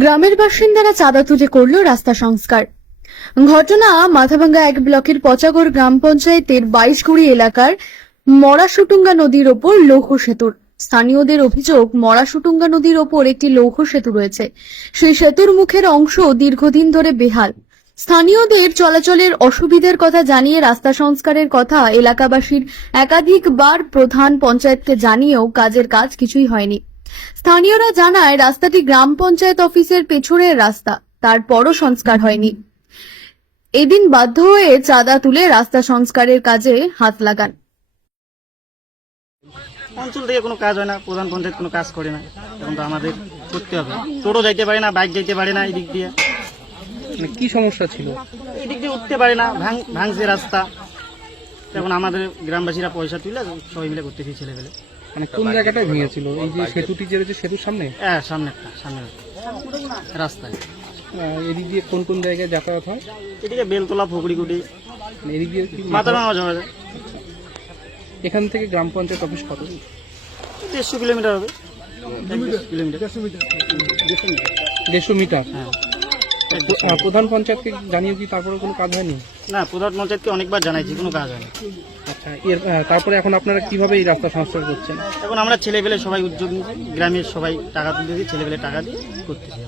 গ্রামের বাসিন্দারা চাঁদা তুলে করল রাস্তা সংস্কার। ঘটনা মাথাভাঙ্গা এক ব্লকের পচাগড় গ্রাম পঞ্চায়েতের বাইশগুড়ি এলাকার মরাশুটুঙ্গা নদীর ওপর লৌহ সেতুর। স্থানীয়দের অভিযোগ মরাশুটুঙ্গা নদীর ওপর একটি লৌহ সেতু রয়েছে। সেই সেতুর মুখের অংশ দীর্ঘদিন ধরে বেহাল। স্থানীয়দের চলাচলের অসুবিধার কথা জানিয়ে রাস্তা সংস্কারের কথা এলাকাবাসীর একাধিকবার প্রধান পঞ্চায়েতকে জানিয়েও কাজের কাজ কিছুই হয়নি। স্থানীয়রা জানায় রাস্তাটি গ্রাম পঞ্চায়েত অফিসের পেছনের রাস্তা। তারপরও সংস্কার হয়নি। এদিন বাধ্য হয়ে চাঁদা তুলে রাস্তা সংস্কারের কাজে হাত লাগান। অঞ্চল থেকে কোনো কাজ হয় না প্রধান পঞ্চায়েত কোনো কাজ করে না। এখন তো আমাদের করতে হবে। টোটো যাইতে পারে না বাইক যাইতে পারে না এই দিক দিয়ে। মানে কি সমস্যা ছিল? এই দিক দিয়ে উঠতে পারে না ভাঙ ভাঙছে রাস্তা। এখন আমাদের গ্রামবাসীরা পয়সা তুলে সবাই মিলে করতেছি ছেলেবেলে মানে কোন জায়গাটায় ভেঙেছিল? এই যে সেতুটি যে রয়েছে সেতুর সামনে? হ্যাঁ সামনে একটা সামনে রাস্তায়। এদিক দিয়ে কোন কোন জায়গায় যাতায়াত হয়? এদিকে বেলতলা ফুকড়িকুটি মানে এদিক দিয়ে কি মাথা যাওয়া যায় এখান থেকে গ্রাম পঞ্চায়েত অফিস কত? দেড়শো কিলোমিটার হবে। দেড়শো মিটার। হ্যাঁ। প্রধান পঞ্চায়েতকে জানিয়ে কি তারপরে কোনো কাজ হয়নি? না প্রধান পঞ্চায়েতকে অনেকবার জানাইছি কোনো কাজ হয়নি। আচ্ছা এর তারপরে এখন আপনারা কীভাবে এই রাস্তা সংস্কার করছেন? এখন আমরা ছেলেবেলে সবাই উদ্যোগ নিয়েছি গ্রামের সবাই টাকা তুলতেছি ছেলেবেলে টাকা দিয়ে করতেছি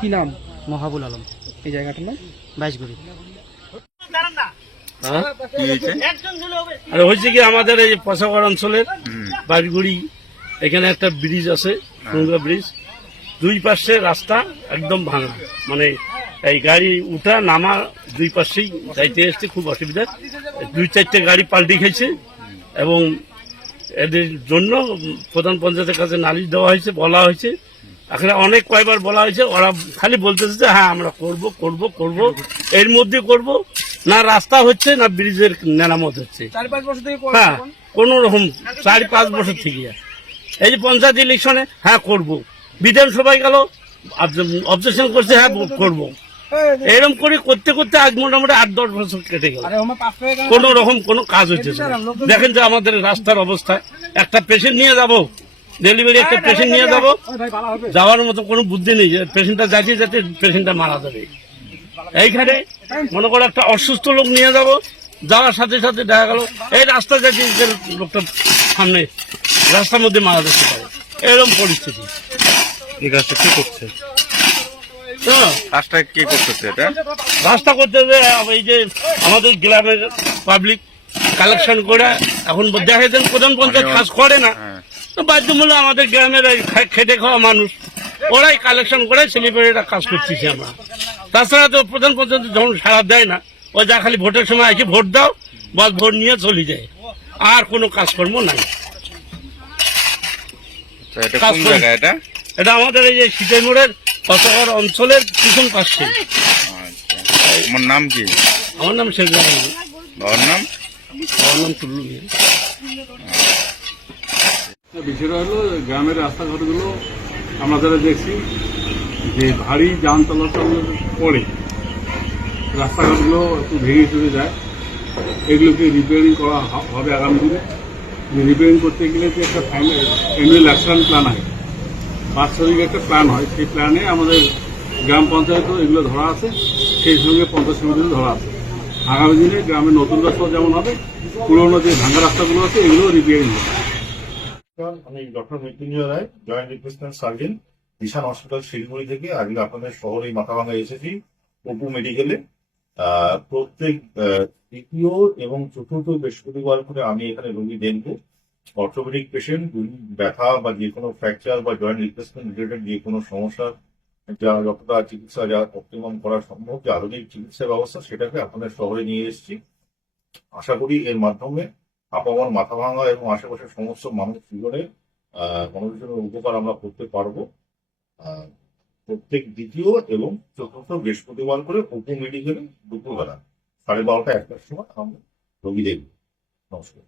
কি নাম? মহাবুল আলম। এই জায়গাটার নাম? বাইশ গুড়ি আর হয়েছে কি আমাদের এই পশাগড় অঞ্চলের বাড়িগুড়ি এখানে একটা ব্রিজ আছে টুঙ্গা ব্রিজ দুই পাশে রাস্তা একদম ভাঙা মানে এই গাড়ি উঠা নামা দুই পাশেই যাইতে আসতে খুব অসুবিধা। দুই চারটে গাড়ি পাল্টি খেয়েছে এবং এদের জন্য প্রধান পঞ্চায়েতের কাছে নালিশ দেওয়া হয়েছে বলা হয়েছে। এখানে অনেক কয়বার বলা হয়েছে ওরা খালি বলতেছে যে হ্যাঁ আমরা করব করব করব এর মধ্যে করব। না রাস্তা হচ্ছে না ব্রিজের মেরামত হচ্ছে। হ্যাঁ কোন রকম চার পাঁচ বছর থেকে। এই যে পঞ্চায়েত ইলেকশনে হ্যাঁ করব। বিধানসভায় গেল অবজেকশন করছে হ্যাঁ করব। এরকম করে করতে করতে আজ মোটামুটি আট দশ বছর কেটে গেল। কোন রকম কোনো কাজ হচ্ছে না। দেখেন যে আমাদের রাস্তার অবস্থা। একটা পেশেন্ট নিয়ে যাব। ডেলিভারি একটা পেশেন্ট নিয়ে যাব। যাওয়ার মতো কোনো বুদ্ধি নেই যে পেশেন্টটা যাচ্ছে যাতে পেশেন্টটা মারা যাবে। এইখানে মনে করো একটা অসুস্থ লোক নিয়ে যাব। যাওয়ার সাথে সাথে দেখা গেল এই রাস্তা যাচ্ছে যে লোকটা সামনে রাস্তার মধ্যে মারা যেতে পারে। এরকম পরিস্থিতি। এই কাজটা কি করছে? কাজটা কে করতেছে এটা? রাস্তা করতে যে এই যে আমাদের গ্রামের পাবলিক কালেকশন করে এখন দেখা যায় প্রধান পঞ্চায়েত কাজ করে না। হ্যাঁ। তো বাধ্যমূলক আমাদের গ্রামের খেটে খাওয়া মানুষ ওরাই কালেকশন করে কাজ করতেছি আমরা। তাছাড়া তো প্রধান পঞ্চায়েত যখন সারা দেয় না ও যা খালি ভোটের সময় এসে ভোট দাও বস ভোট নিয়ে চলে যায়। আর কোনো কাজকর্ম নাই। আচ্ছা, এটা কাজ করে। জায়গা এটা? এটা আমাদের এই যে শীতের মোড়ের কতকর অঞ্চলের পিছন পাশে। আচ্ছা। আমার নাম কি? আমার নাম শেখ বাবার নাম? আমার নাম টুল্লু মিয়া। বিষয়টা হলো গ্রামের রাস্তাঘাটগুলো আমরা যারা দেখছি যে ভারী যান চলাচলের পরে রাস্তাঘাটগুলো একটু ভেঙে চলে যায়। এগুলোকে রিপেয়ারিং করা হবে আগামী দিনে। যে রিপেয়ারিং করতে গেলে যে একটা ফ্যামিলি অ্যানুয়াল অ্যাকশন প্ল্যান হয় বাৎসরিক একটা প্ল্যান হয়। সেই প্ল্যানে আমাদের গ্রাম পঞ্চায়েতও এগুলো ধরা আছে। সেই সঙ্গে পঞ্চায়েত সমিতিও ধরা আছে। আগামী দিনে গ্রামের নতুন রাস্তা যেমন হবে, পুরোনো যে ভাঙা রাস্তাগুলো আছে এগুলো রিপেয়ারিং হবে। আমি doctor Mrityunjay Roy, joint replacement surgeon Bishan hospital, Siliguri থেকে আজকে আপনাদের শহরে মাথাভাঙ্গা এসেছি, অপু মেডিকেলে। প্রত্যেক তৃতীয় এবং চতুর্থ বৃহস্পতিবার করে আমি এখানে রোগী দেখব। অর্থোপেডিক পেশেন্ট ব্যথা বা যে কোনো ফ্র্যাকচার বা জয়েন্ট রিপ্লেসমেন্ট রিলেটেড যে কোনো সমস্যা যা যতটা চিকিৎসা যা অপটিমাম করা সম্ভব, যে আধুনিক চিকিৎসা ব্যবস্থা, সেটাকে আপনাদের শহরে নিয়ে এসেছি। আশা করি এর মাধ্যমে আপামর মাথা ভাঙা এবং আশেপাশের সমস্ত মানুষ জীবনে মানুষজনের উপকার আমরা করতে পারব। প্রত্যেক দ্বিতীয় এবং চতুর্থ বৃহস্পতিবার করে উপু মেডিকেলে দুপুরবেলা, সাড়ে বারোটা একটার সময় আমরা রোগী দেখব নমস্কার।